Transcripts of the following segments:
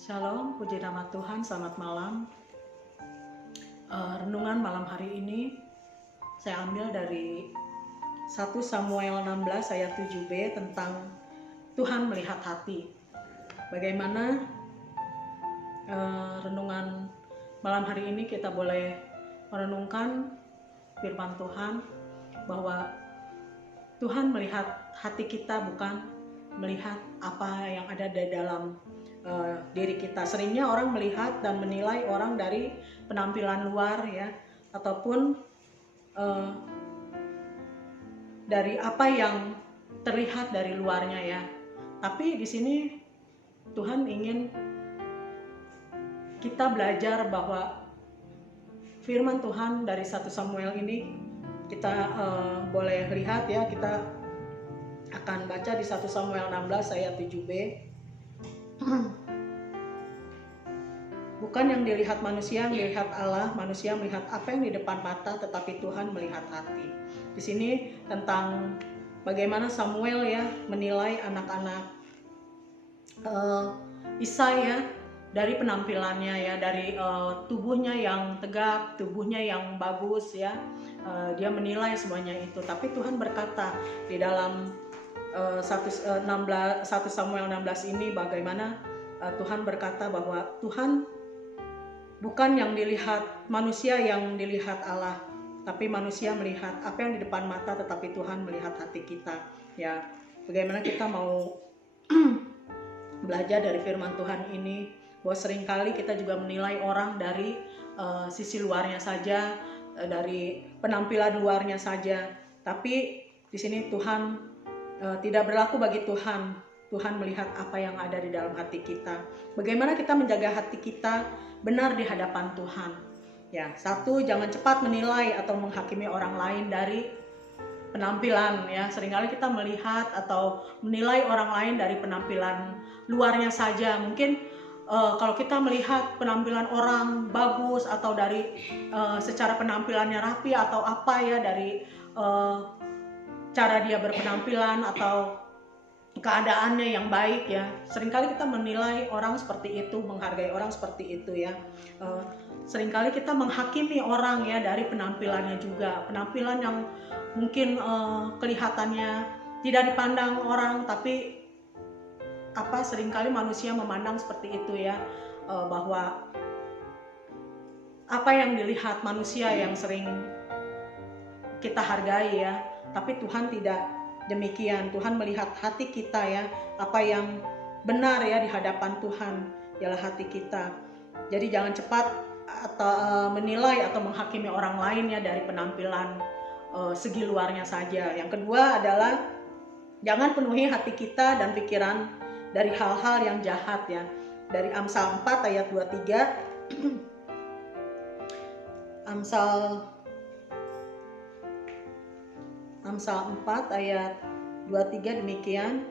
Shalom, puji nama Tuhan, selamat malam. Renungan malam hari ini saya ambil dari 1 Samuel 16 ayat 7b tentang Tuhan melihat hati. Bagaimana renungan malam hari ini kita boleh merenungkan firman Tuhan bahwa Tuhan melihat hati kita, bukan melihat apa yang ada di dalam diri kita. Seringnya orang melihat dan menilai orang dari penampilan luar ya, ataupun dari apa yang terlihat dari luarnya ya. Tapi di sini Tuhan ingin kita belajar bahwa firman Tuhan dari 1 Samuel ini kita boleh lihat ya. Kita akan baca di 1 Samuel 16 ayat 7b. Bukan yang dilihat manusia, yang dilihat Allah. Manusia melihat apa yang di depan mata, tetapi Tuhan melihat hati. Di sini tentang bagaimana Samuel ya menilai anak-anak Isai ya, dari penampilannya ya, dari tubuhnya yang tegap, tubuhnya yang bagus ya. Dia menilai semuanya itu. Tapi Tuhan berkata di dalam 1 Samuel 16 ini bagaimana Tuhan berkata bahwa Tuhan bukan yang dilihat manusia, yang dilihat Allah, tapi manusia melihat apa yang di depan mata, tetapi Tuhan melihat hati kita ya. Bagaimana kita mau belajar dari firman Tuhan ini, bahwa seringkali kita juga menilai orang dari sisi luarnya saja, dari penampilan luarnya saja. Tapi di sini Tuhan tidak berlaku bagi Tuhan. Tuhan melihat apa yang ada di dalam hati kita. Bagaimana kita menjaga hati kita benar di hadapan Tuhan. Ya, satu, jangan cepat menilai atau menghakimi orang lain dari penampilan ya. Seringkali kita melihat atau menilai orang lain dari penampilan luarnya saja. Mungkin kalau kita melihat penampilan orang bagus atau dari secara penampilannya rapi atau apa ya, dari cara dia berpenampilan atau keadaannya yang baik ya. Seringkali kita menilai orang seperti itu, menghargai orang seperti itu ya. Seringkali kita menghakimi orang ya dari penampilannya juga. Penampilan yang mungkin kelihatannya tidak dipandang orang, tapi seringkali manusia memandang seperti itu ya. Bahwa apa yang dilihat manusia yang sering kita hargai ya. Tapi Tuhan tidak demikian. Tuhan melihat hati kita ya. Apa yang benar ya di hadapan Tuhan ialah hati kita. Jadi jangan cepat atau menilai atau menghakimi orang lain ya dari penampilan segi luarnya saja. Yang kedua adalah jangan penuhi hati kita dan pikiran dari hal-hal yang jahat ya. Dari Amsal 4 ayat 23. Amsal 4 ayat 23 demikian.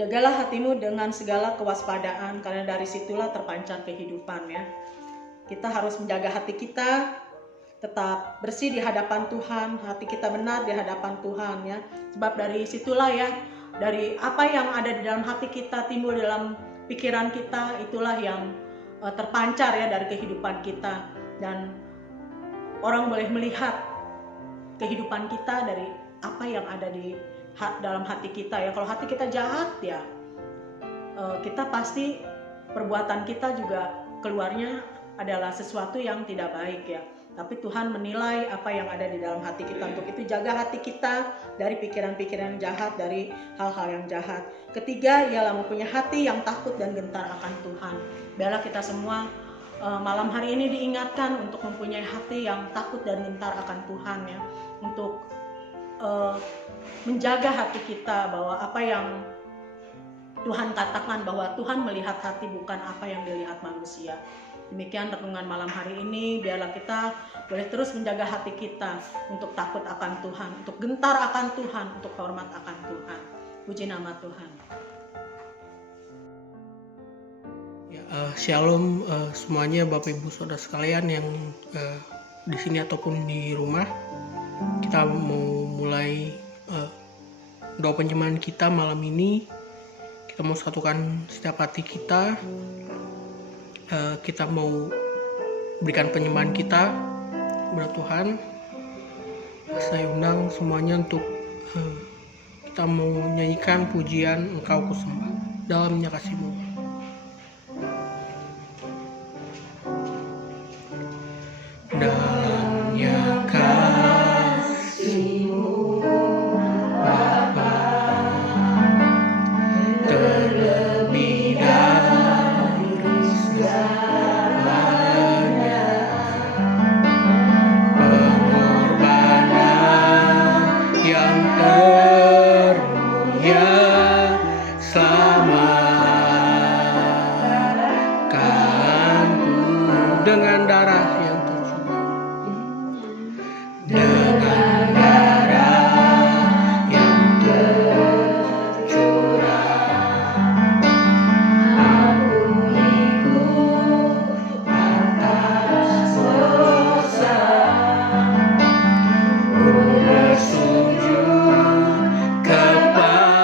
Jagalah hatimu dengan segala kewaspadaan, karena dari situlah terpancar kehidupan ya. Kita harus menjaga hati kita tetap bersih di hadapan Tuhan, hati kita benar di hadapan Tuhan ya. Sebab dari situlah ya, dari apa yang ada di dalam hati kita, timbul dalam pikiran kita, itulah yang terpancar ya dari kehidupan kita. Dan orang boleh melihat kehidupan kita dari apa yang ada di dalam hati kita ya. Kalau hati kita jahat ya, kita pasti perbuatan kita juga keluarnya adalah sesuatu yang tidak baik ya. Tapi Tuhan menilai apa yang ada di dalam hati kita. Untuk itu jaga hati kita dari pikiran-pikiran jahat, dari hal-hal yang jahat. Ketiga ialah mempunyai hati yang takut dan gentar akan Tuhan. Biarlah kita semua malam hari ini diingatkan untuk mempunyai hati yang takut dan gentar akan Tuhan ya. Untuk menjaga hati kita, bahwa apa yang Tuhan katakan, bahwa Tuhan melihat hati, bukan apa yang dilihat manusia. Demikian renungan malam hari ini. Biarlah kita boleh terus menjaga hati kita untuk takut akan Tuhan, untuk gentar akan Tuhan, untuk hormat akan Tuhan. Puji nama Tuhan. Shalom semuanya, Bapak Ibu Saudara sekalian yang di sini ataupun di rumah. Kita mau mulai doa penyembahan kita malam ini. Kita mau satukan setiap hati kita. Kita mau berikan penyembahan kita kepada Tuhan. Saya undang semuanya untuk kita mau nyanyikan pujian Engkau Kusembah. Dalamnya kasih-Mu. Dalamnya kasih-Mu Bapa, terlebih dari segalanya, pengorbanan yang termulia selamatkanku dengan darah yang tercurah, dengan darah yang tercurah, ampuniku atas dosa, ku bersujud kepadamu,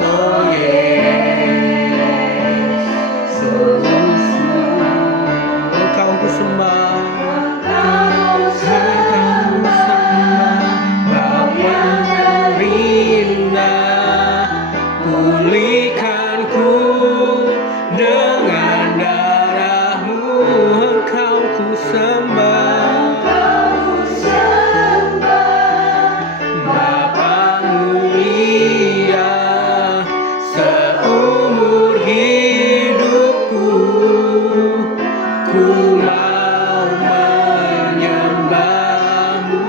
oh Yesus. Engkau kusembah, Bapa terindah, pulihkanku dengan darah-Mu. Engkau kusembah, Bapa mulia, seumur hidupku ku mau menyembah-Mu.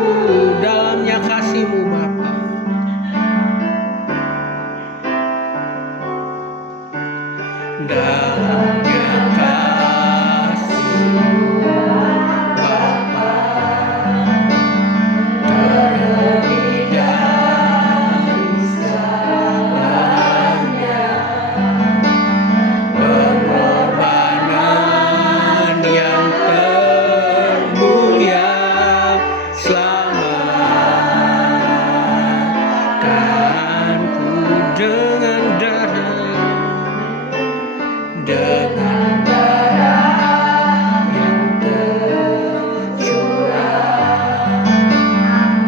Dalamnya kasih-Mu Bapa, dalamnya kasih-Mu Bapa, terlebih dari segalanya, pengorbanan yang termulia selamatkanku dengan darah yang tercurah,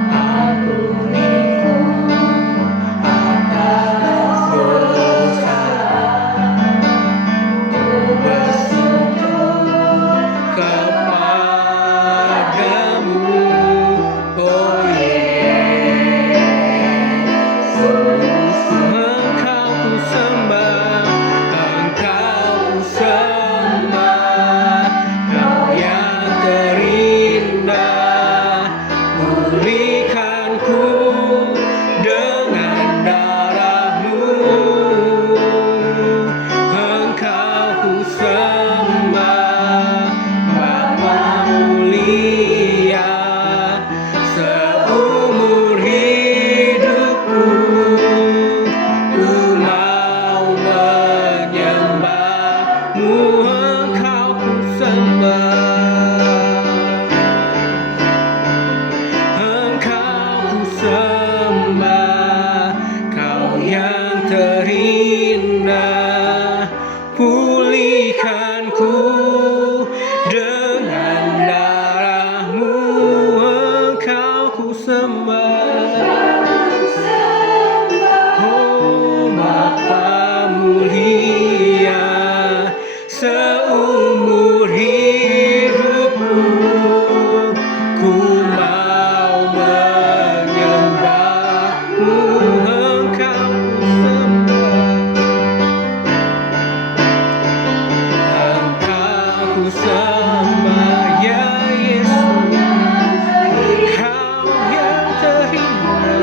ampuniku atas dosa, ku bersujud kepadamu, oh Yesus. Engkau kusembah, Engkau kusembah, Kau yang terindah, pulihkanku dengan darah-Mu. Engkau kusembah, Bapa mulia, seumur hidupku ku mau menyembah-Mu. Engkau kusembah, Engkau kusembah, Kau yang terindah, pulihkanku dengan darah-Mu. Engkau kusembah, oh Bapa mulia, seumur hidupku ku mau menyembah-Mu. Engkau kusembah, ya Yesus, Kau yang terindah,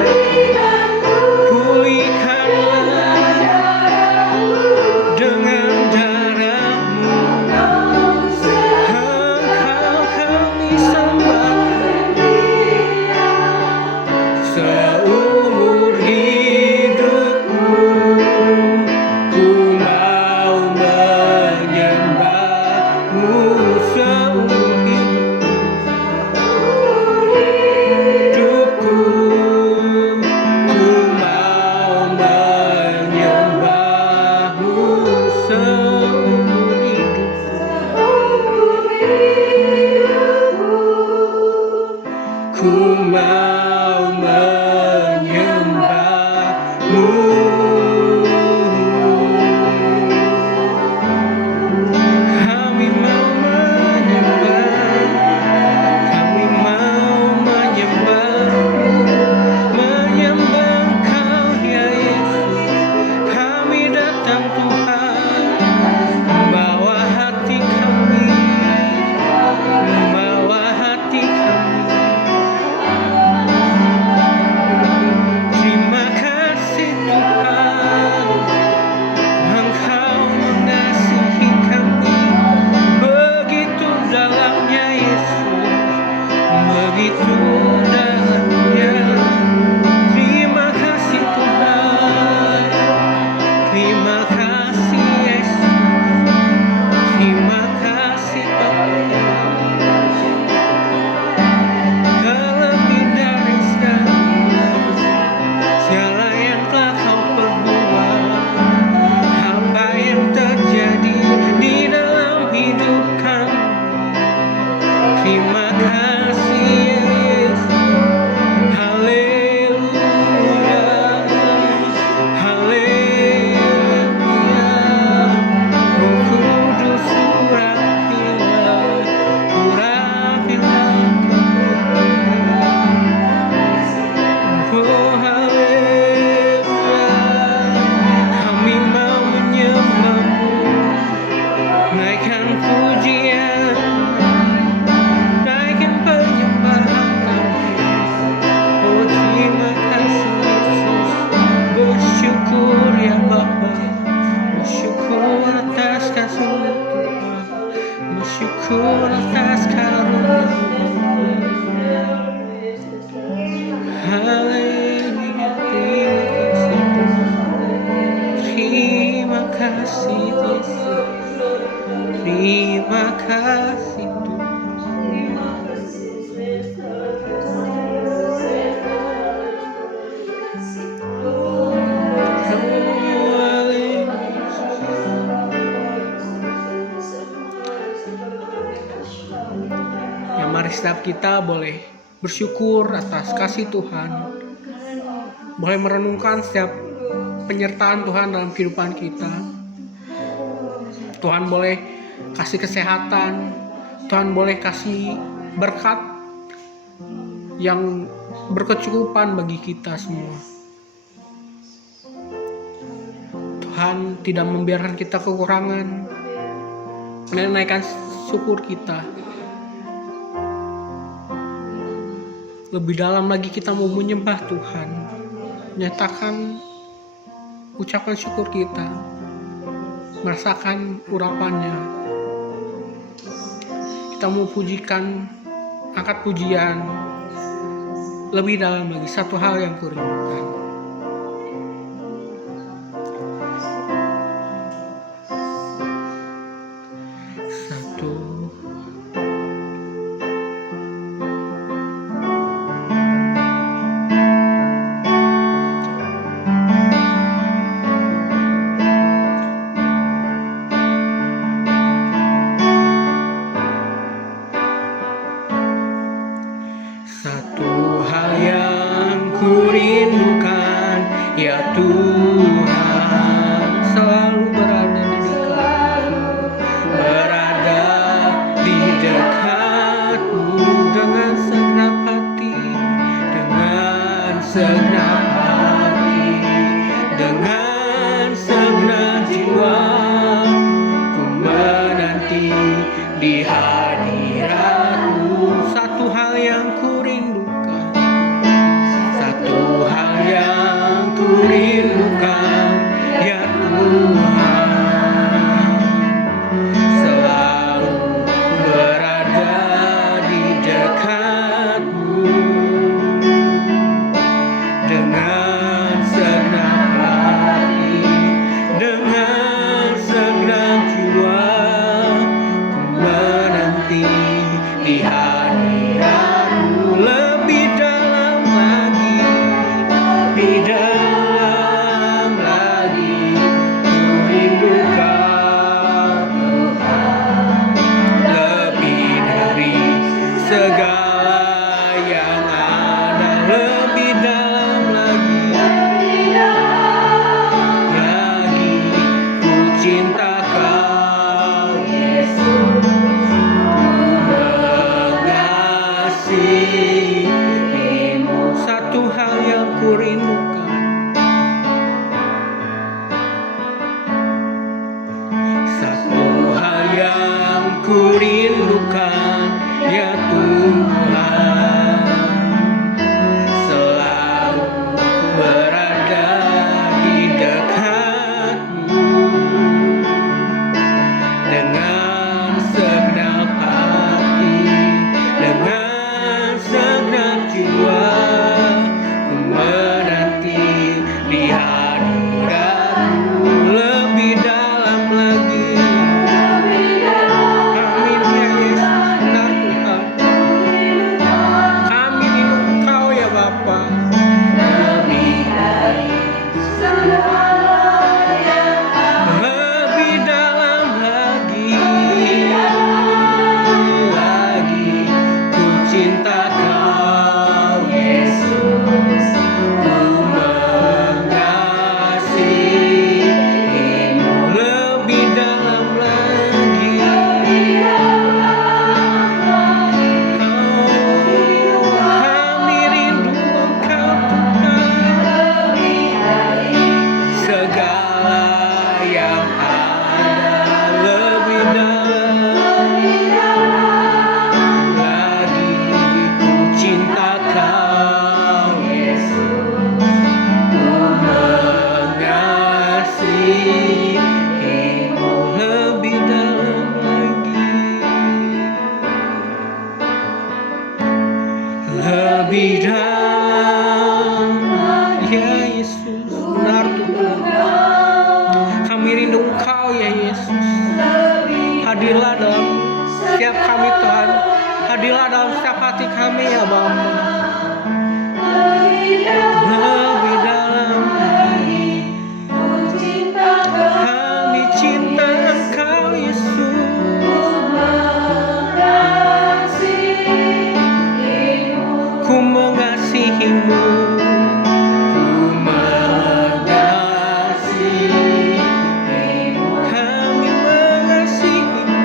mau menyembah-Mu. Kami mau menyembah, kami mau menyembah-Mu, menyembah Engkau ya Yesus. Kami datang Tuhan, membawa hati kami, membawa hati kami. Terima kasih Tuhan, Engkau mengasihi kami begitu dalamnya Yesus, begitu dalamnya. Terima kasih Tuhan, terima kasih Yesus, terima kasih Bapa. Terlebih dari segala yang telah Kau perbuat, apa yang terjadi di dalam hidup kami. Terima kasih ya Yesus. Haleluya, haleluya. Roh Kudus urapilah, urapilah kami. Oh haleluya, kami mau menyembah-Mu, naikkan pujian, naikkan penyembahan kami. Oh terima kasih Yesus, bersyukur ya Bapa, bersyukur atas kasih-Mu Tuhan, bersyukur atas karunia. Haleluya, terima kasih Yesus, terima kasih Tuhan. Ya mari setiap kita boleh bersyukur atas kasih Tuhan, boleh merenungkan setiap penyertaan Tuhan dalam kehidupan kita. Tuhan boleh kasih kesehatan, Tuhan boleh kasih berkat yang berkecukupan bagi kita semua. Tuhan tidak membiarkan kita kekurangan, menaikkan syukur kita. Lebih dalam lagi kita mau menyembah Tuhan, nyatakan ucapan syukur kita, merasakan urapannya. Kita mau pujikan, angkat pujian. Lebih dalam lagi, satu hal yang kurindukan. Satu. Satu hal yang kurindukan, ya Tuhan, selalu berada di dekatmu, berada di dekatmu dengan segenap hati, dengan segenap hati, dengan segenap jiwa, ku menanti di hadirat-Mu. Satu hal yang kurindukan, satu hal yang kurindukan, ya Tuhan, selalu berada di dekat-Mu dengan segenap hati, dengan segenap jiwa, ku menanti dalam, ya Yesus, benar Tuhan. Kami rindu Engkau ya Yesus. Hadirlah dalam setiap kami Tuhan. Hadirlah dalam setiap hati kami ya Bapa. Lebih dalam lagi kami cinta Engkau Yesus. Ku mengasihimu, ku mengasihimu, kami mengasihimu,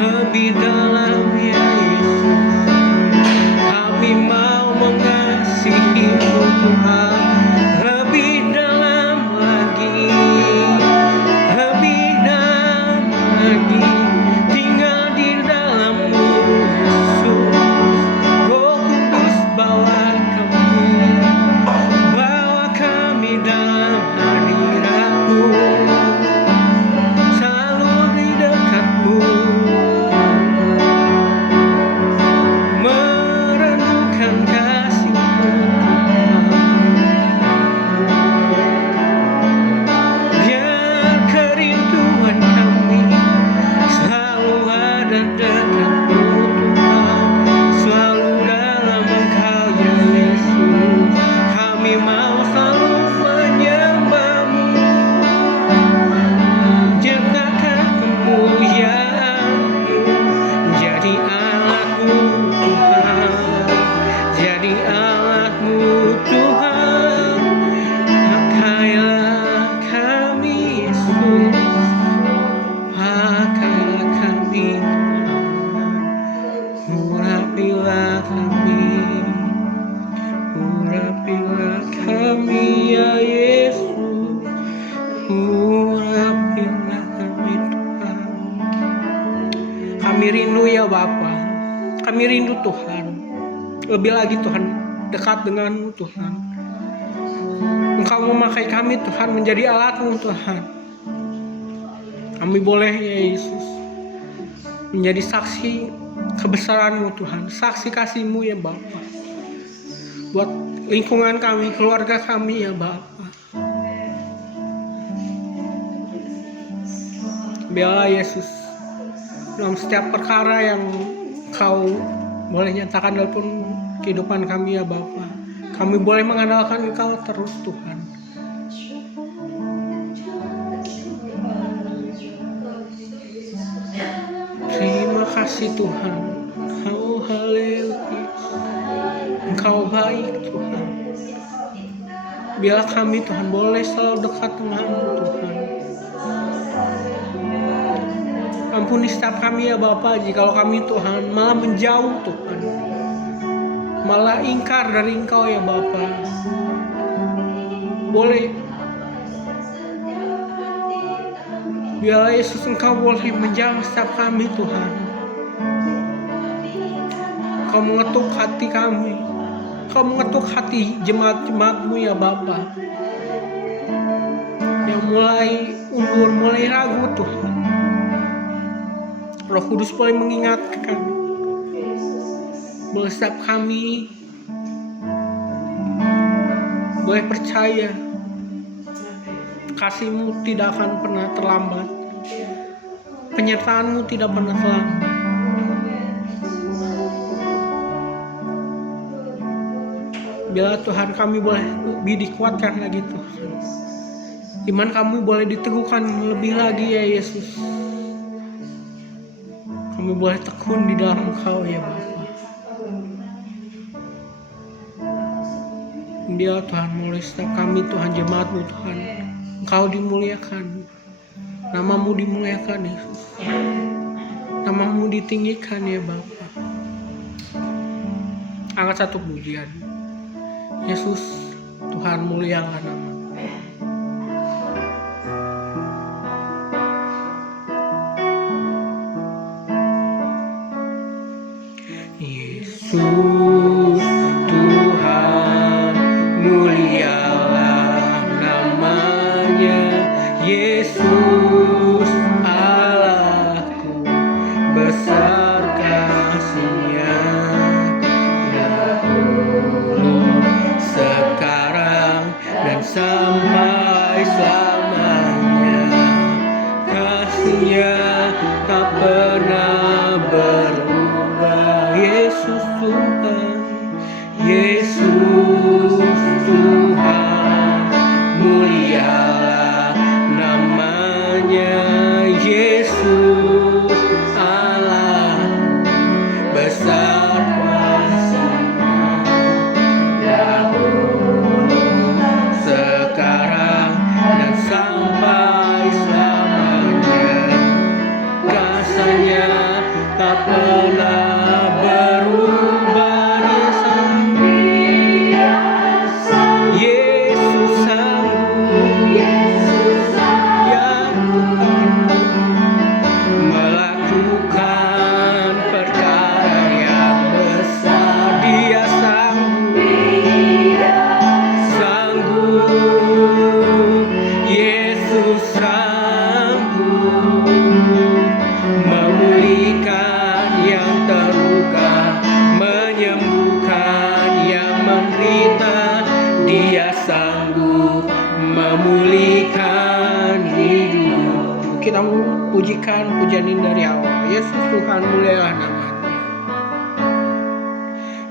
lebih dalam ya Yesus. Kami mau mengasihimu Tuhan. Lebih dalam lagi, lebih dalam lagi, tinggal di dalam-Mu Yesus. Roh Kudus bawa kami dalam hadirat-Mu, selalu di dekat-Mu, merenungkan kasih-Mu Tuhan. Biar kerinduan kami selalu ada dekat-Mu Tuhan, selalu dalam Engkau ya Yesus. Kami mau selalu menyembah-Mu, menciptakan kemuliaan-Mu, jadi alat-Mu Tuhan, jadi alat-Mu Tuhan. Pakailah kami Yesus, pakailah kami Tuhan. Urapilah kami, urapilah kami ya Yesus, urapilah kami Tuhan. Kami rindu ya Bapa, kami rindu Tuhan. Lebih lagi Tuhan, dekat dengan-Mu Tuhan. Engkau memakai kami Tuhan menjadi alat-Mu Tuhan. Kami boleh ya Yesus menjadi saksi kebesaran-Mu Tuhan, saksi kasih-Mu ya Bapa, buat lingkungan kami, keluarga kami ya Bapa. Biarlah Yesus dalam setiap perkara yang Kau boleh nyatakan dalam kehidupan kami ya Bapa, kami boleh mengandalkan Engkau terus Tuhan. Terima kasih Tuhan. Oh haleluya, Engkau baik Tuhan. Biarlah kami Tuhan boleh selalu dekat dengan-Mu Tuhan. Ampuni setiap kami ya Bapa, jikalau kami Tuhan malah menjauh Tuhan, malah ingkar dari Engkau ya Bapa. Boleh biarlah Yesus Engkau boleh menjamah setiap kami Tuhan. Kau mengetuk hati kami, Kau mengetuk hati jemaat-jemaat-Mu ya Bapa, yang mulai undur, mulai ragu Tuhan. Roh Kudus boleh mengingatkan, boleh setiap kami boleh percaya kasih-Mu tidak akan pernah terlambat, penyertaan-Mu tidak pernah terlambat. Biarlah Tuhan kami boleh lebih dikuatkan lagi Tuhan, iman kami boleh diteguhkan lebih lagi ya Yesus. Kami boleh tekun di dalam Engkau ya Bapa. Biarlah Tuhan mulai setiap kami Tuhan, jemaat-Mu Tuhan, Engkau dimuliakan, nama-Mu dimuliakan Yesus, nama-Mu ditinggikan ya Bapa. Angkat satu pujian, Yesus Tuhan, mulialah nama. Yesus Tuhan, mulialah namanya. Yesus kasih-Nya tak pernah berubah. Yesus Tuhan, Yesus Tuhan, mulialah namanya. Yesus Allah, besar kuasa-Nya, dahulu, sekarang, dan sampai selamanya. Kasih-Nya tak pernah berubah. Dia sanggup, Yesus sanggup, ya Tuhan, melakukan perkara yang besar. Dia sanggup, Yesus sanggup, memulihkan yang terluka, menyembuhkan yang menderita. Dia sanggup memulihkan hidup. Kita pujikan pujian ini dari awal. Yesus Tuhan, mulialah namanya.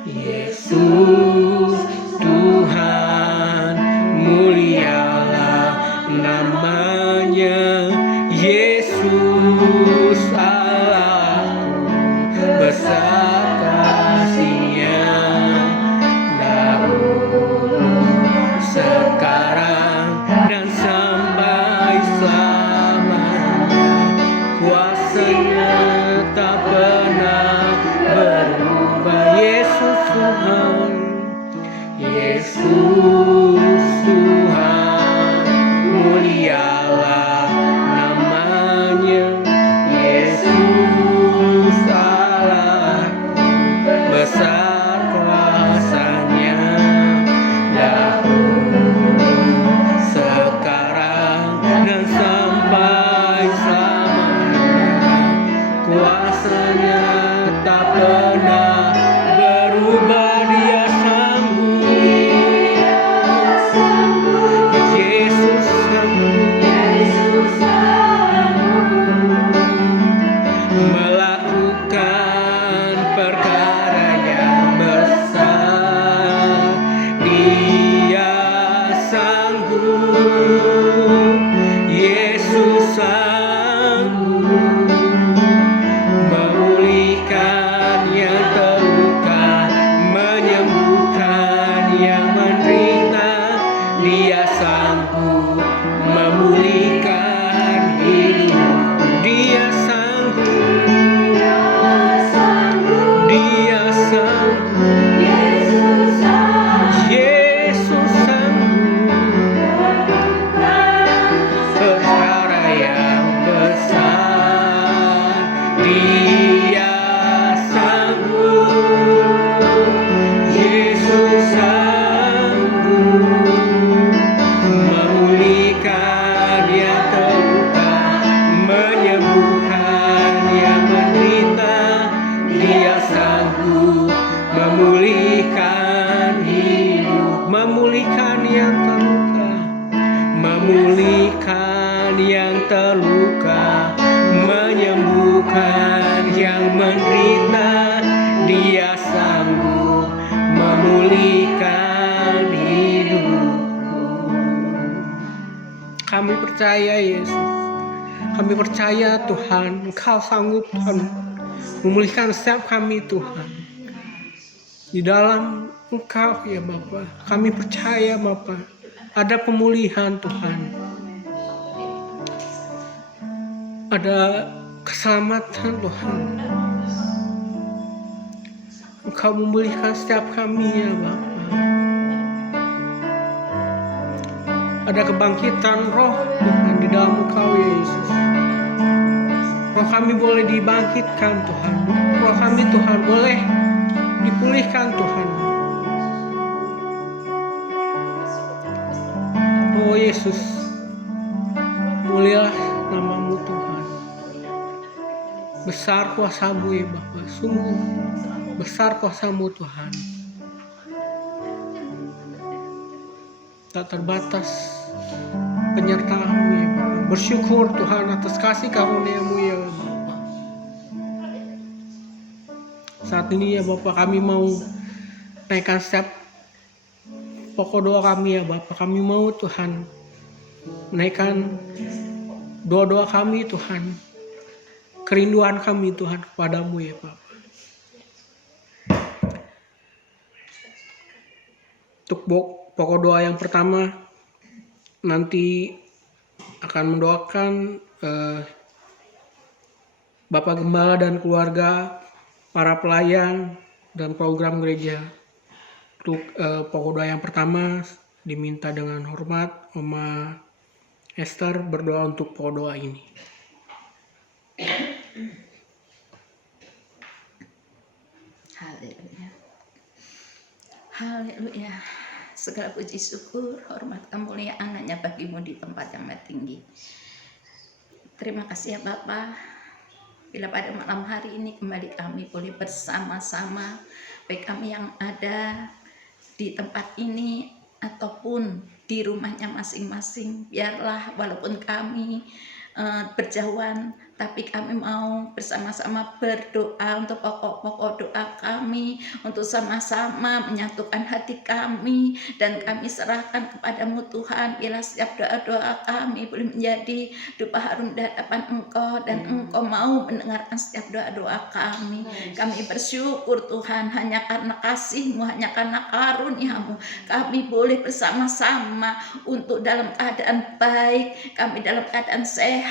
Yesus Tuhan, mulialah namanya. Yesus Allahku, besar kasih-Nya, dahulu, sekarang, dan sampai selamanya. Kuasa-Nya tak pernah berubah. Yesus Tuhan, Yesus Tuhan, mulialah namanya. Yesus Allah, besar kuasa-Nya, dahulu, sekarang, dan sampai selamanya. Kuasa-Nya tak pernah berubah. Dia sanggup, Yesus sanggup, melakukan perkara yang besar. Dia sanggup, Yesus sanggup, memulihkan yang terluka, menyembuhkan yang menderita. Dia sanggup memulihkan hidup. Dia sanggup, Dia sanggup, Yesus sanggup, perkara yang besar. Dia sanggup, Yesus sanggup, memulihkan yang terluka, menyembuhkan yang menderita. Dia sanggup memulihkan hidup, memulihkan yang terluka, memulihkan yang terluka, menyembuhkan yang menderita. Dia sanggup memulihkan hidupku. Kami percaya, Yesus. Kami percaya, Tuhan, Engkau sanggup, Tuhan, memulihkan setiap kami, Tuhan. Di dalam Engkau, ya Bapa, kami percaya, Bapa, ada pemulihan, Tuhan. Ada keselamatan, Tuhan. Engkau memulihkan setiap kami, ya Bapa. Ada kebangkitan roh, Tuhan, di dalam Engkau, ya Yesus. Roh kami boleh dibangkitkan, Tuhan. Roh kami, Tuhan, boleh dipulihkan, Tuhan. Oh Yesus, mulialah nama-Mu, Tuhan. Besar kuasa-Mu, ya Bapa. Sungguh besar kuasa-Mu, Tuhan. Tak terbatas penyertaan-Mu, ya Bapa. bersyukur Tuhan atas kasih karunia-Mu ya Bapa. Saat ini ya Bapa, kami mau naikkan setiap pokok doa kami ya Bapa. Kami mau Tuhan naikkan doa-doa kami Tuhan, kerinduan kami Tuhan kepadamu ya Bapa. Untuk pokok doa yang pertama, nanti akan mendoakan Bapak Gembala dan keluarga, para pelayan dan program gereja. Untuk pokok doa yang pertama, diminta dengan hormat Oma Esther berdoa untuk pokok doa ini. Haleluya. Haleluya. Segala puji syukur, hormat kemuliaan hanya bagimu di tempat yang tinggi. Terima kasih ya Bapa, bila pada malam hari ini kembali kami boleh bersama-sama, baik kami yang ada di tempat ini ataupun di rumahnya masing-masing. Biarlah walaupun kami berjauhan, tapi kami mau bersama-sama berdoa untuk pokok-pokok doa kami, untuk sama-sama menyatukan hati kami, dan kami serahkan kepadamu Tuhan. Bila setiap doa-doa kami boleh menjadi dupa harum di hadapan Engkau, dan Engkau mau mendengarkan setiap doa-doa kami. Kami bersyukur Tuhan, hanya karena kasih-Mu, hanya karena karunia-Mu, kami boleh bersama-sama untuk dalam keadaan baik, kami dalam keadaan sehat.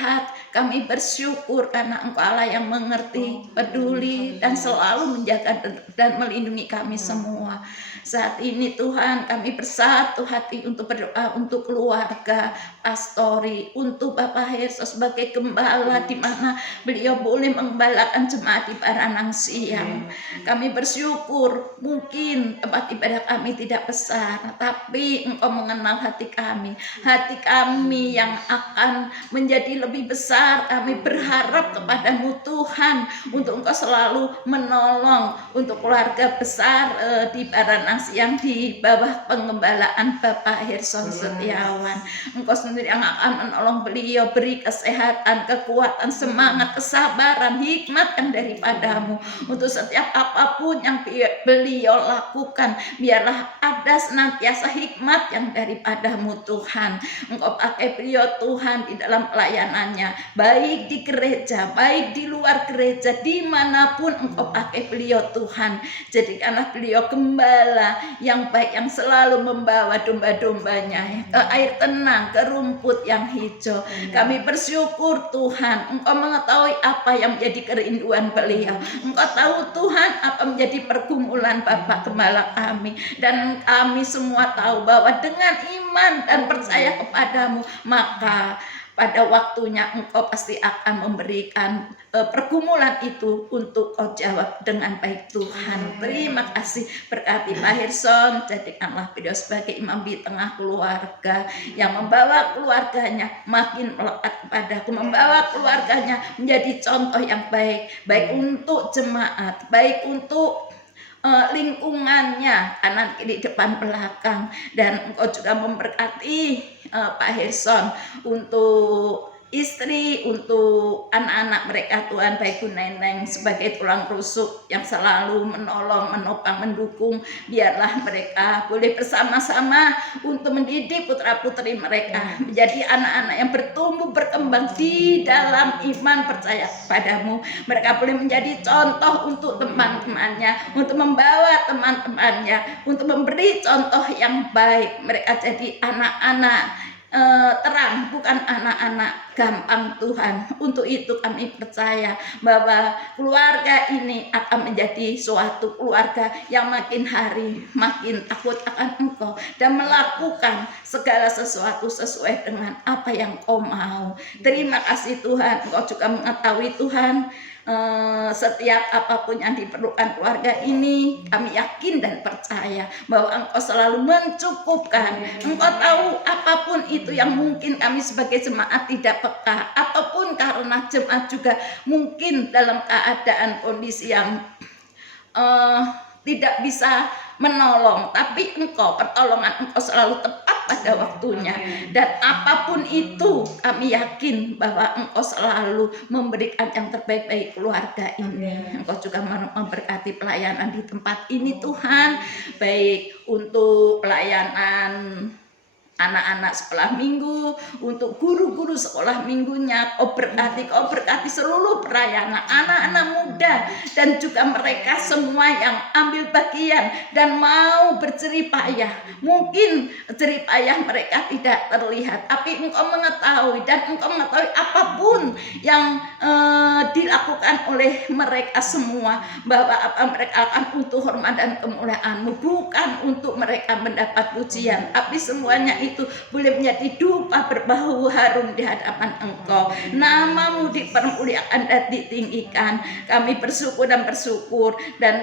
Kami bersyukur karena Engkau Allah yang mengerti, peduli, dan selalu menjaga dan melindungi kami semua. Saat ini Tuhan, kami bersatu hati untuk berdoa untuk keluarga pastori, untuk Bapak Herso sebagai gembala, di mana beliau boleh menggembalakan jemaat di Baranang Siang. Kami bersyukur, mungkin tempat ibadah kami tidak besar, tapi Engkau mengenal hati kami yang akan menjadi lebih besar. Kami berharap kepadamu Tuhan, untuk Engkau selalu menolong untuk keluarga besar di Baranang Siang di bawah penggembalaan Bapak Herson Setiawan. Engkau sendiri yang akan menolong beliau, beri kesehatan, kekuatan, semangat, kesabaran, hikmat yang daripadamu untuk setiap apapun yang beliau lakukan. Biarlah ada senantiasa hikmat yang daripadamu Tuhan. Engkau pakai beliau Tuhan di dalam pelayanannya, baik di gereja, baik di luar gereja, dimanapun Engkau pakai beliau Tuhan. Jadikanlah beliau gembala yang baik, yang selalu membawa domba-dombanya ke air tenang, ke rumput yang hijau. Kami bersyukur Tuhan, Engkau mengetahui apa yang menjadi kerinduan beliau. Engkau tahu Tuhan apa menjadi pergumulan Bapak Gembala kami, dan kami semua tahu bahwa dengan iman dan percaya kepadamu, maka pada waktunya Engkau pasti akan memberikan pergumulan itu untuk Kau jawab dengan baik Tuhan. Terima kasih, berkati Pak Hirson, jadikanlah beliau sebagai imam di tengah keluarga, yang membawa keluarganya makin melekat kepadaku, membawa keluarganya menjadi contoh yang baik, baik untuk jemaat, baik untuk lingkungannya, kanan kiri depan belakang. Dan Engkau juga memberkati Pak Herson untuk istri, untuk anak-anak mereka Tuhan, baik Bu Neneng sebagai tulang rusuk yang selalu menolong, menopang, mendukung. Biarlah mereka boleh bersama-sama untuk mendidik putra-putri mereka menjadi anak-anak yang bertumbuh berkembang di dalam iman percaya padamu. Mereka boleh menjadi contoh untuk teman-temannya, untuk membawa teman-temannya, untuk memberi contoh yang baik. Mereka jadi anak-anak terang, bukan anak-anak gampang Tuhan. Untuk itu kami percaya bahwa keluarga ini akan menjadi suatu keluarga yang makin hari makin takut akan Engkau dan melakukan segala sesuatu sesuai dengan apa yang Kau mau. Terima kasih Tuhan, Engkau juga mengetahui Tuhan setiap apapun yang diperlukan keluarga ini. Kami yakin dan percaya bahwa Engkau selalu mencukupkan. Engkau tahu apapun itu yang mungkin kami sebagai jemaat tidak peka, ataupun karena jemaat juga mungkin dalam keadaan kondisi yang tidak bisa menolong, tapi Engkau, pertolongan Engkau selalu tepat pada waktunya. Dan apapun itu kami yakin bahwa Engkau selalu memberikan yang terbaik bagi keluarga ini. Engkau juga memberkati pelayanan di tempat ini Tuhan, baik untuk pelayanan anak-anak sekolah minggu, untuk guru-guru sekolah minggunya. Kau berkati seluruh pelayanan anak-anak muda dan juga mereka semua yang ambil bagian dan mau berjerih payah. Mungkin jerih payah mereka tidak terlihat, tapi Engkau mengetahui, dan Engkau mengetahui apapun yang dilakukan oleh mereka semua, bahwa apa mereka akan untuk hormat dan kemuliaan-Mu, bukan untuk mereka mendapat pujian, tapi semuanya itu boleh menjadi dupa berbau harum di hadapan Engkau. Nama-Mu dipermuliakan dan ditinggikan. Kami bersyukur dan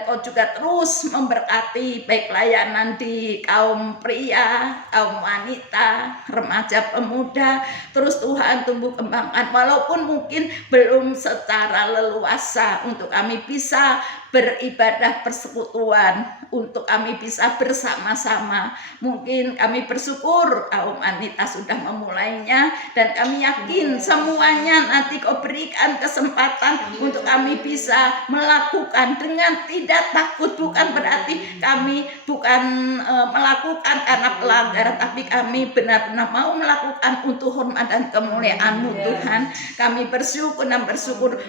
Engkau juga terus memberkati baik pelayanan di kaum pria, kaum wanita, remaja, pemuda. Terus Tuhan tumbuh kembangkan, walaupun mungkin belum secara leluasa untuk kami bisa beribadah persekutuan, untuk kami bisa bersama-sama. Mungkin kami bersyukur kaum wanita sudah memulainya, dan kami yakin semuanya nanti Kau berikan kesempatan untuk kami bisa melakukan dengan tidak takut. Bukan berarti kami bukan melakukan karena pelanggaran, tapi kami benar-benar mau melakukan untuk hormat dan kemuliaan-Mu Tuhan. Kami bersyukur dan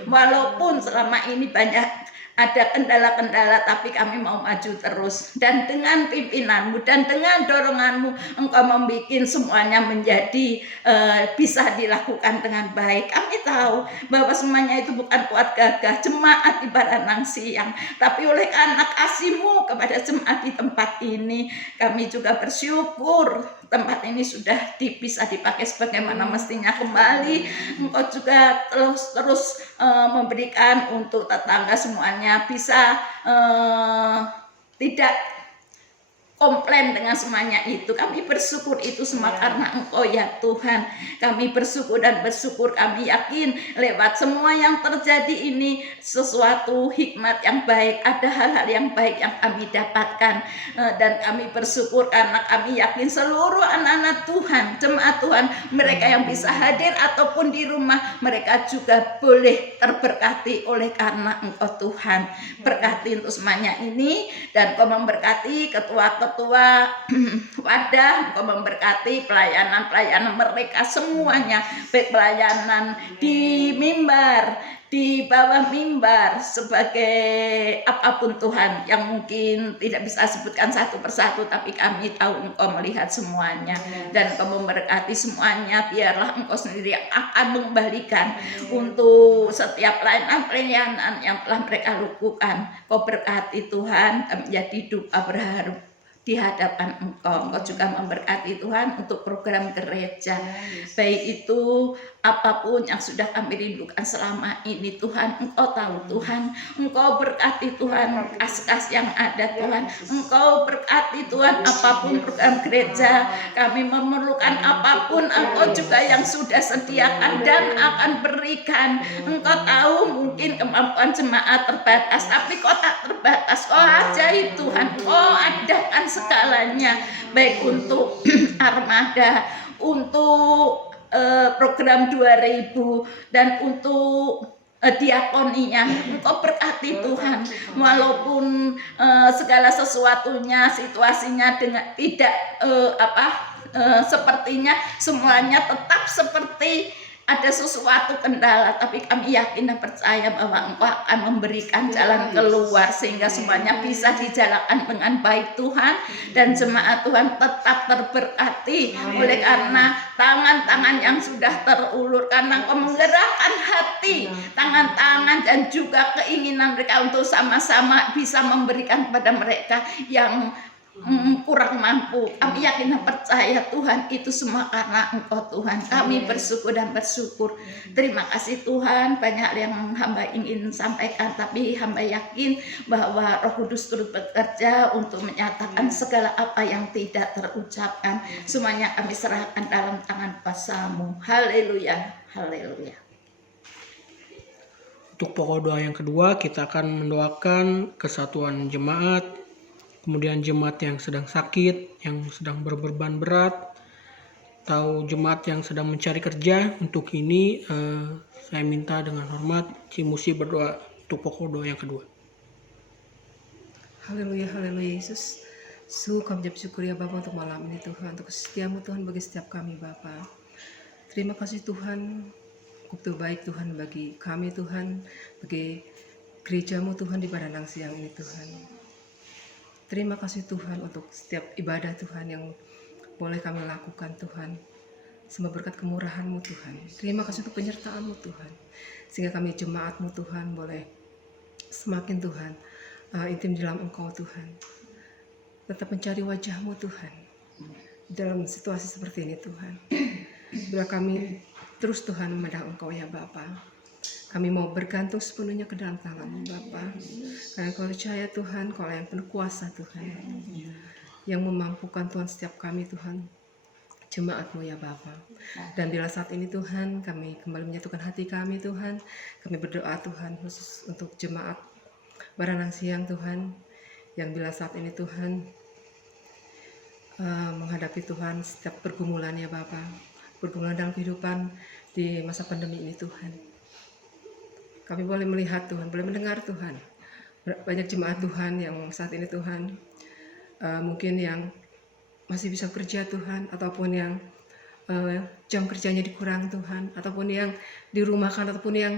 walaupun selama ini banyak ada kendala-kendala, tapi kami mau maju terus. Dan dengan pimpinan-Mu dan dengan dorongan-Mu, Engkau membuat semuanya menjadi bisa dilakukan dengan baik. Kami tahu bahwa semuanya itu bukan kuat gagah jemaat di Baranang Siang, tapi oleh karena kasih-Mu kepada jemaat di tempat ini, kami juga bersyukur tempat ini sudah bisa dipakai sebagaimana mestinya kembali. Engkau juga terus memberikan untuk tetangga semuanya bisa tidak komplain dengan semuanya itu. Kami bersyukur itu semua karena Engkau ya Tuhan. Kami bersyukur dan kami yakin lewat semua yang terjadi ini sesuatu hikmat yang baik, ada hal-hal yang baik yang kami dapatkan. Dan kami bersyukur karena kami yakin seluruh anak-anak Tuhan, jemaat Tuhan, mereka yang bisa hadir ataupun di rumah, mereka juga boleh terberkati oleh karena Engkau Tuhan. Berkati untuk semuanya ini, dan Kau memberkati ketua wadah, Engkau memberkati pelayanan mereka semuanya, baik pelayanan di mimbar, di bawah mimbar, sebagai apapun Tuhan yang mungkin tidak bisa sebutkan satu persatu, tapi kami tahu Engkau melihat semuanya, dan Engkau memberkati semuanya. Biarlah Engkau sendiri yang akan mengembalikan untuk setiap pelayanan yang telah mereka lakukan. Kau berkati Tuhan, menjadi doa berharap di hadapan Engkau. Engkau juga memberkati Tuhan untuk program gereja, baik itu apapun yang sudah kami rindukan selama ini Tuhan. Engkau tahu Tuhan. Engkau berkati Tuhan kas-kas yang ada Tuhan. Engkau berkati Tuhan apapun program gereja kami memerlukan, apapun Engkau juga yang sudah sediakan dan akan berikan. Engkau tahu mungkin kemampuan jemaat terbatas, tapi Kau tak terbatas. Kau ajaib Tuhan. Kau adakan segalanya, baik untuk armada, untuk program 2000, dan untuk diakoninya. Engkau berkati Tuhan, walaupun segala sesuatunya, situasinya dengan tidak sepertinya semuanya tetap seperti ada sesuatu kendala, tapi kami yakin dan percaya bahwa Engkau akan memberikan jalan keluar sehingga semuanya bisa dijalankan dengan baik Tuhan, dan jemaat Tuhan tetap terberkati oleh karena tangan-tangan yang sudah terulur, karena Engkau menggerakkan hati, tangan-tangan dan juga keinginan mereka untuk sama-sama bisa memberikan kepada mereka yang kurang mampu. Kami yakin dan percaya Tuhan itu semua karena Engkau Tuhan. Kami bersyukur dan terima kasih Tuhan. Banyak yang hamba ingin sampaikan, tapi hamba yakin bahwa Roh Kudus turut bekerja untuk menyatakan segala apa yang tidak terucapkan. Semuanya kami serahkan dalam tangan kuasa-Mu. Haleluya, haleluya. Untuk pokok doa yang kedua, kita akan mendoakan kesatuan jemaat, kemudian jemaat yang sedang sakit, yang sedang berbeban berat, atau jemaat yang sedang mencari kerja. Untuk ini saya minta dengan hormat Cimusi berdoa untuk pokok doa yang kedua. Haleluya, haleluya Yesus. Sungguh kami mengucap syukur ya Bapa untuk malam ini Tuhan, untuk setiamu Tuhan bagi setiap kami Bapa. Terima kasih Tuhan, untuk baik Tuhan bagi kami Tuhan, bagi gerejamu Tuhan di Baranang siang ini Tuhan. Terima kasih Tuhan untuk setiap ibadah Tuhan yang boleh kami lakukan Tuhan. Semua berkat kemurahan-Mu Tuhan. Terima kasih untuk penyertaan-Mu Tuhan. Sehingga kami jemaat-Mu Tuhan boleh semakin Tuhan intim di dalam Engkau Tuhan. Tetap mencari wajah-Mu Tuhan. Dalam situasi seperti ini Tuhan. Bila kami terus Tuhan memandang Engkau ya Bapa. Kami mau bergantung sepenuhnya ke dalam tangan-Mu Bapa. Karena Kau percaya Tuhan, Kau yang penuh kuasa Tuhan. Yang memampukan Tuhan setiap kami Tuhan, jemaat-Mu ya Bapa. Dan bila saat ini Tuhan kami kembali menyatukan hati kami Tuhan, kami berdoa Tuhan khusus untuk jemaat Baranang siang Tuhan, yang bila saat ini Tuhan menghadapi Tuhan setiap pergumulan ya Bapa, pergumulan dalam kehidupan di masa pandemi ini Tuhan. Kami boleh melihat Tuhan, boleh mendengar Tuhan, banyak jemaat Tuhan yang saat ini Tuhan mungkin yang masih bisa kerja Tuhan, ataupun yang jam kerjanya dikurang Tuhan, ataupun yang dirumahkan, ataupun yang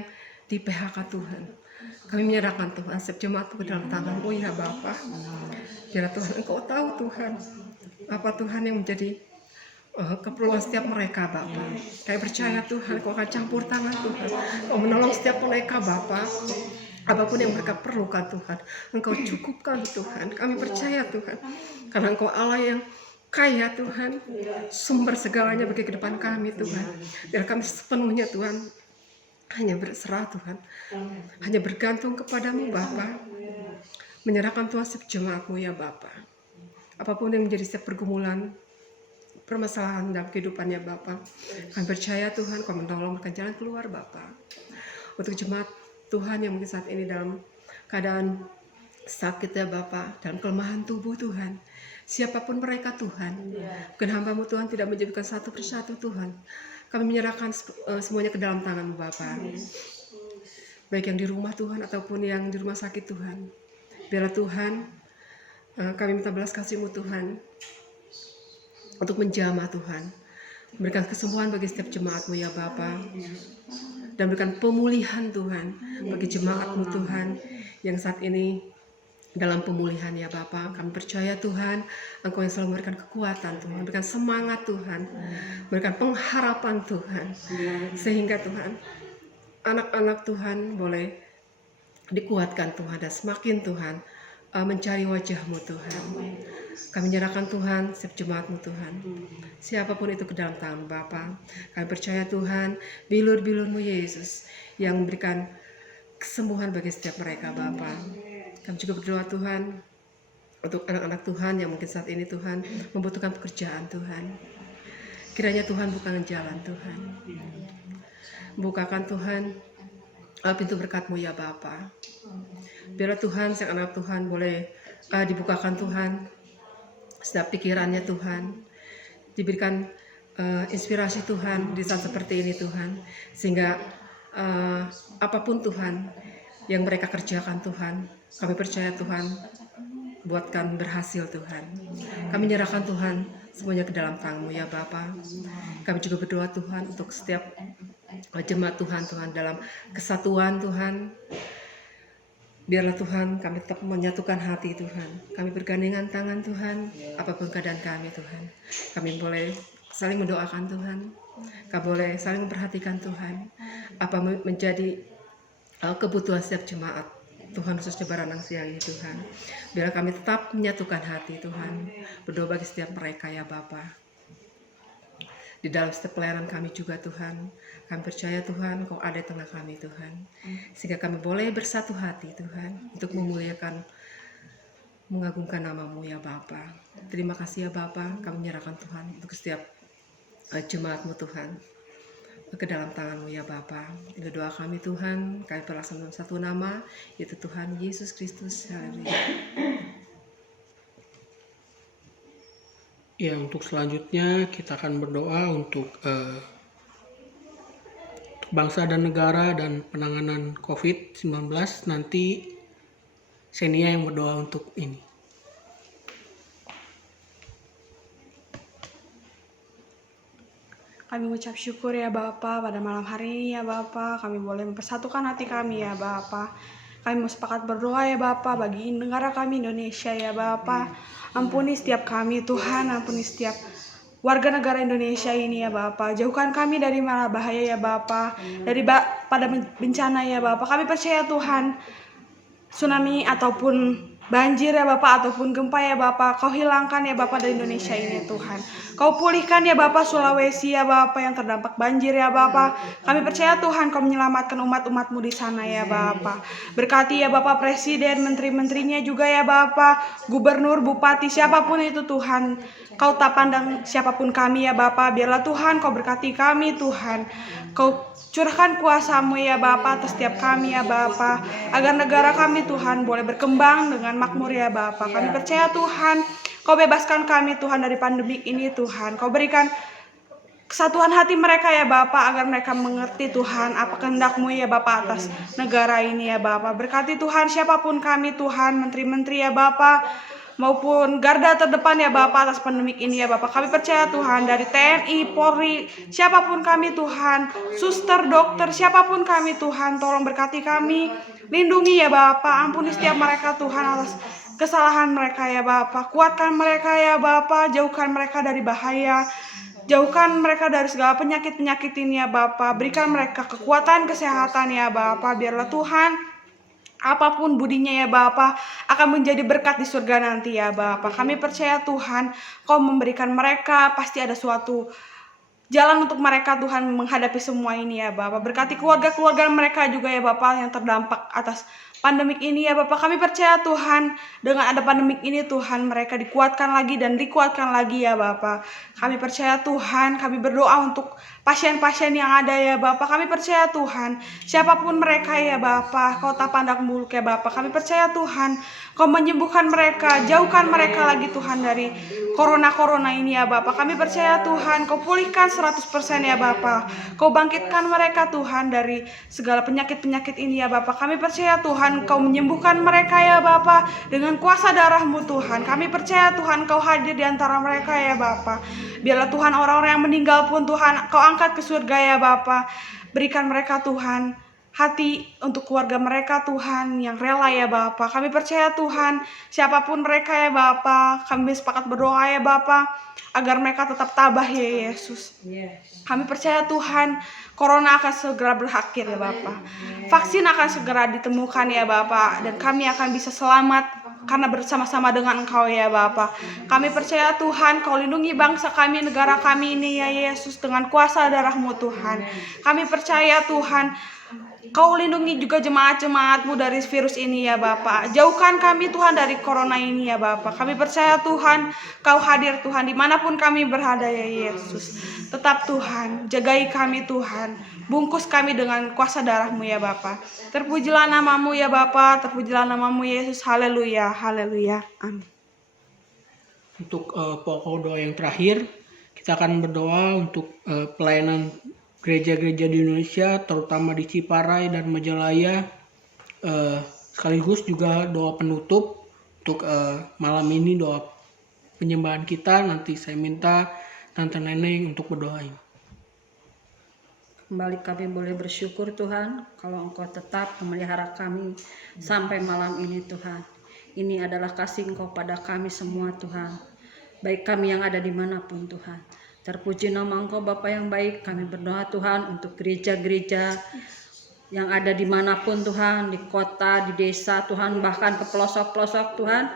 di PHK Tuhan. Kami menyerahkan Tuhan setiap jemaat ke dalam tangan-Mu ya Bapa. Biarlah Tuhan Engkau tahu Tuhan apa Tuhan yang menjadi keperluan setiap mereka Bapa. Kami percaya Tuhan Kau akan campur tangan Tuhan, Kau menolong setiap mereka Bapa. Apapun yang mereka perlukan Tuhan, Engkau cukupkan Tuhan. Kami percaya Tuhan, karena Engkau Allah yang kaya Tuhan, sumber segalanya bagi kehidupan kami Tuhan. Biar kami sepenuhnya Tuhan hanya berserah Tuhan, hanya bergantung kepadamu Bapa. Menyerahkan Tuhan setiap jemaat-Mu ya Bapa. Apapun yang menjadi setiap pergumulan, permasalahan dalam kehidupannya Bapa, kami percaya Tuhan Kau menolong mereka jalan keluar Bapa. Untuk jemaat Tuhan yang mungkin saat ini dalam keadaan sakit ya Bapa, dalam kelemahan tubuh Tuhan, siapapun mereka Tuhan, bukan hamba-Mu Tuhan tidak menjadikan satu persatu Tuhan. Kami menyerahkan semuanya ke dalam tangan-Mu Bapa, baik yang di rumah Tuhan ataupun yang di rumah sakit Tuhan. Biarlah Tuhan kami minta belas kasih-Mu Tuhan untuk menjamah Tuhan, memberikan kesembuhan bagi setiap jemaat-Mu ya Bapa, dan berikan pemulihan Tuhan bagi jemaat-Mu Tuhan yang saat ini dalam pemulihan ya Bapa. Kami percaya Tuhan Engkau yang selalu memberikan kekuatan Tuhan, memberikan semangat Tuhan, memberikan pengharapan Tuhan, sehingga Tuhan anak-anak Tuhan boleh dikuatkan Tuhan dan semakin Tuhan mencari wajah-Mu Tuhan. Kami menyerahkan Tuhan setiap jemaat-Mu Tuhan, siapapun itu ke dalam tangan Bapa. Kami percaya Tuhan bilur-bilur-Mu Yesus yang memberikan kesembuhan bagi setiap mereka Bapa. Kami juga berdoa Tuhan untuk anak-anak Tuhan yang mungkin saat ini Tuhan membutuhkan pekerjaan Tuhan. Kiranya Tuhan bukakan jalan Tuhan, bukakan Tuhan pintu berkat-Mu ya Bapa. Biarlah Tuhan sang anak Tuhan boleh dibukakan Tuhan setiap pikirannya Tuhan, diberikan inspirasi Tuhan di saat seperti ini Tuhan, sehingga apapun Tuhan yang mereka kerjakan Tuhan, kami percaya Tuhan buatkan berhasil Tuhan. Kami menyerahkan Tuhan semuanya ke dalam tangan-Mu ya Bapa. Kami juga berdoa Tuhan untuk setiap jemaat Tuhan dalam kesatuan Tuhan. Biarlah Tuhan kami tetap menyatukan hati Tuhan. Kami bergandengan tangan Tuhan, apapun keadaan kami Tuhan. Kami boleh saling mendoakan Tuhan. Kami boleh saling memperhatikan Tuhan. Apa menjadi kebutuhan setiap jemaat Tuhan, khususnya Baranang siang ini Tuhan. Biarlah kami tetap menyatukan hati Tuhan. Berdoa bagi setiap mereka ya Bapa. Di dalam setiap pelayanan kami juga Tuhan, kami percaya Tuhan Kau ada di tengah kami Tuhan, sehingga kami boleh bersatu hati Tuhan untuk memuliakan, mengagungkan nama-Mu ya Bapa. Terima kasih ya Bapa, kami menyerahkan Tuhan untuk setiap jemaat-Mu Tuhan ke dalam tangan-Mu ya Bapa. Ini doa kami Tuhan, kami berlaksanakan satu nama, yaitu Tuhan Yesus Kristus. Haleluya. Ya, untuk selanjutnya kita akan berdoa untuk bangsa dan negara dan penanganan COVID-19. Nanti Senia yang berdoa untuk ini. Kami mengucap syukur ya Bapa pada malam hari ini ya Bapa. Kami boleh mempersatukan hati kami ya Bapa. Kami mau sepakat berdoa ya Bapa bagi negara kami Indonesia ya Bapa. Ampuni setiap kami Tuhan, ampuni setiap warga negara Indonesia ini ya Bapa. Jauhkan kami dari mara bahaya ya Bapa, dari pada bencana ya Bapa. Kami percaya Tuhan, tsunami ataupun banjir ya Bapak, ataupun gempa ya Bapak, Kau hilangkan ya Bapak dari Indonesia ini Tuhan. Kau pulihkan ya Bapak Sulawesi ya Bapak yang terdampak banjir ya Bapak. Kami percaya Tuhan Kau menyelamatkan umat-umatmu di sana ya Bapak. Berkati ya Bapak Presiden, menteri-menterinya juga ya Bapak, gubernur, bupati, siapapun itu Tuhan. Kau tak pandang siapapun kami ya Bapak. Biarlah Tuhan Kau berkati kami Tuhan. Kau curahkan kuasa-Mu ya Bapa atas setiap kami ya Bapa, agar negara kami Tuhan boleh berkembang dengan makmur ya Bapa. Kami percaya Tuhan, Kau bebaskan kami Tuhan dari pandemik ini Tuhan. Kau berikan kesatuan hati mereka ya Bapa, agar mereka mengerti Tuhan apa kehendak-Mu ya Bapa atas negara ini ya Bapa. Berkati Tuhan siapapun kami Tuhan, menteri-menteri ya Bapa, maupun garda terdepan ya Bapak atas pandemik ini ya Bapak. Kami percaya Tuhan dari TNI, Polri, siapapun kami Tuhan, suster, dokter, siapapun kami Tuhan, tolong berkati kami, lindungi ya Bapak, ampuni setiap mereka Tuhan atas kesalahan mereka ya Bapak. Kuatkan mereka ya Bapak, jauhkan mereka dari bahaya, jauhkan mereka dari segala penyakit-penyakit ini ya Bapak. Berikan mereka kekuatan kesehatan ya Bapak. Biarlah Tuhan apapun budinya ya Bapa akan menjadi berkat di surga nanti ya Bapa. Kami percaya Tuhan Kau memberikan mereka, pasti ada suatu jalan untuk mereka Tuhan menghadapi semua ini ya Bapa. Berkati keluarga-keluarga mereka juga ya Bapa yang terdampak atas pandemik ini ya Bapak. Kami percaya Tuhan dengan ada pandemik ini Tuhan mereka dikuatkan lagi dan dikuatkan lagi ya Bapak. Kami percaya Tuhan, kami berdoa untuk pasien-pasien yang ada ya Bapak. Kami percaya Tuhan siapapun mereka ya Bapak, Kau tak pandang muluk ya Bapak. Kami percaya Tuhan Kau menyembuhkan mereka, jauhkan mereka lagi Tuhan dari corona ini ya Bapak. Kami percaya Tuhan Kau pulihkan 100% ya Bapak. Kau bangkitkan mereka Tuhan dari segala penyakit-penyakit ini ya Bapak. Kami percaya Tuhan Kau menyembuhkan mereka ya Bapak dengan kuasa darah-Mu Tuhan. Kami percaya Tuhan Kau hadir di antara mereka ya Bapak. Biarlah Tuhan orang-orang yang meninggal pun Tuhan Kau angkat ke surga ya Bapak. Berikan mereka Tuhan hati untuk keluarga mereka Tuhan yang rela ya Bapak. Kami percaya Tuhan siapapun mereka ya Bapak, kami sepakat berdoa ya Bapak agar mereka tetap tabah ya Yesus. Kami percaya Tuhan corona akan segera berakhir ya Bapak. Vaksin akan segera ditemukan ya Bapak, dan kami akan bisa selamat karena bersama-sama dengan Engkau ya Bapak. Kami percaya Tuhan Kau lindungi bangsa kami, negara kami ini ya Yesus dengan kuasa darah-Mu Tuhan. Kami percaya Tuhan Kau lindungi juga jemaat-jemaat-Mu dari virus ini ya Bapak. Jauhkan kami Tuhan dari corona ini ya Bapak. Kami percaya Tuhan Kau hadir Tuhan dimanapun kami berada ya Yesus. Tetap Tuhan jagai kami Tuhan. Bungkus kami dengan kuasa darah-Mu ya Bapak. Terpujilah nama-Mu ya Bapak. Terpujilah nama-Mu Yesus. Haleluya. Haleluya. Amin. Untuk pokok doa yang terakhir, kita akan berdoa untuk pelayanan gereja-gereja di Indonesia, terutama di Ciparai dan Majalaya. Sekaligus juga doa penutup untuk malam ini, doa penyembahan kita. Nanti saya minta Tante Neneng untuk berdoain. Kembali kami boleh bersyukur Tuhan kalau Engkau tetap memelihara kami sampai malam ini Tuhan. Ini adalah kasih Engkau pada kami semua Tuhan, baik kami yang ada dimanapun Tuhan. Terpuji nama Engkau Bapa yang baik. Kami berdoa Tuhan untuk gereja-gereja yang ada dimanapun Tuhan, di kota, di desa Tuhan, bahkan ke pelosok-pelosok Tuhan.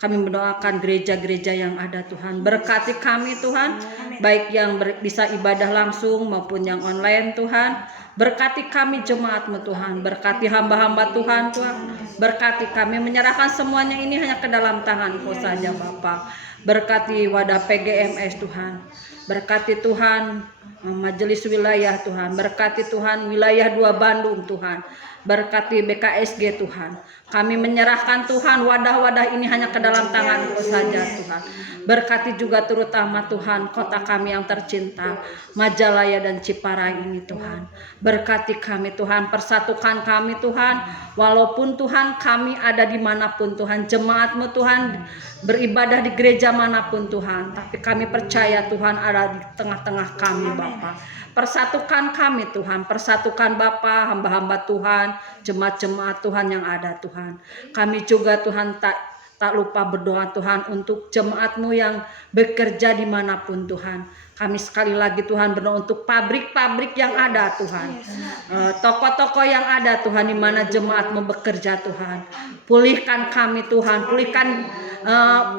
Kami mendoakan gereja-gereja yang ada Tuhan. Berkati kami Tuhan, baik yang bisa ibadah langsung maupun yang online Tuhan. Berkati kami jemaat-Mu Tuhan, berkati hamba-hamba Tuhan Tuhan. Berkati kami, menyerahkan semuanya ini hanya ke dalam tangan-Kau saja Bapa. Berkati wadah PGMS Tuhan. Berkati Tuhan majelis wilayah Tuhan. Berkati Tuhan wilayah 2 Bandung Tuhan. Berkati BKSG Tuhan. Kami menyerahkan Tuhan wadah-wadah ini hanya ke dalam tangan-Mu saja Tuhan. Berkati juga terutama Tuhan kota kami yang tercinta, Majalaya dan Ciparai ini Tuhan. Berkati kami Tuhan, persatukan kami Tuhan. Walaupun Tuhan kami ada dimanapun Tuhan, jemaat-Mu Tuhan beribadah di gereja manapun Tuhan. Tapi kami percaya Tuhan ada di tengah-tengah kami Bapa. Persatukan kami Tuhan, persatukan Bapa, hamba-hamba Tuhan, jemaat-jemaat Tuhan yang ada Tuhan. Kami juga Tuhan tak lupa berdoa Tuhan untuk jemaat-Mu yang bekerja dimanapun Tuhan. Kami sekali lagi Tuhan berdoa untuk pabrik-pabrik yang ada Tuhan. Toko-toko yang ada Tuhan di mana jemaat-Mu bekerja Tuhan. Pulihkan kami Tuhan, pulihkan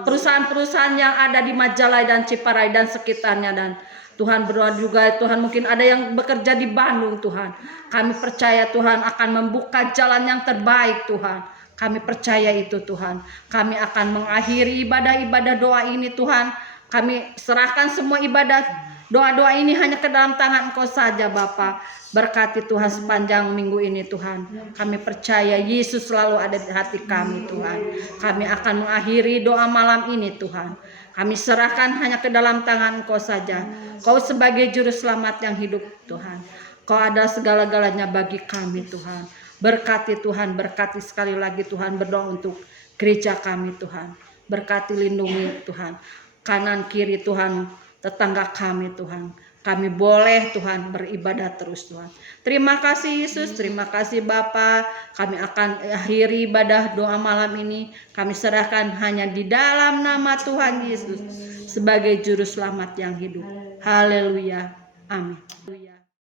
perusahaan-perusahaan yang ada di Majalaya dan Ciparai dan sekitarnya dan Tuhan berdoa juga Tuhan mungkin ada yang bekerja di Bandung Tuhan. Kami percaya Tuhan akan membuka jalan yang terbaik Tuhan. Kami percaya itu Tuhan. Kami akan mengakhiri ibadah-ibadah doa ini Tuhan. Kami serahkan semua ibadah doa-doa ini hanya ke dalam tangan Engkau saja Bapa. Berkati Tuhan sepanjang minggu ini Tuhan. Kami percaya Yesus selalu ada di hati kami Tuhan. Kami akan mengakhiri doa malam ini Tuhan. Kami serahkan hanya ke dalam tangan Engkau saja. Kau sebagai juru selamat yang hidup Tuhan. Kau ada segala-galanya bagi kami Tuhan. Berkati Tuhan, berkati sekali lagi Tuhan, berdoa untuk gereja kami Tuhan. Berkati lindungi Tuhan. Kanan kiri Tuhan, tetangga kami Tuhan. Kami boleh Tuhan beribadah terus Tuhan. Terima kasih Yesus, terima kasih Bapa. Kami akan akhiri ibadah doa malam ini. Kami serahkan hanya di dalam nama Tuhan Yesus sebagai juru selamat yang hidup. Haleluya. Amin.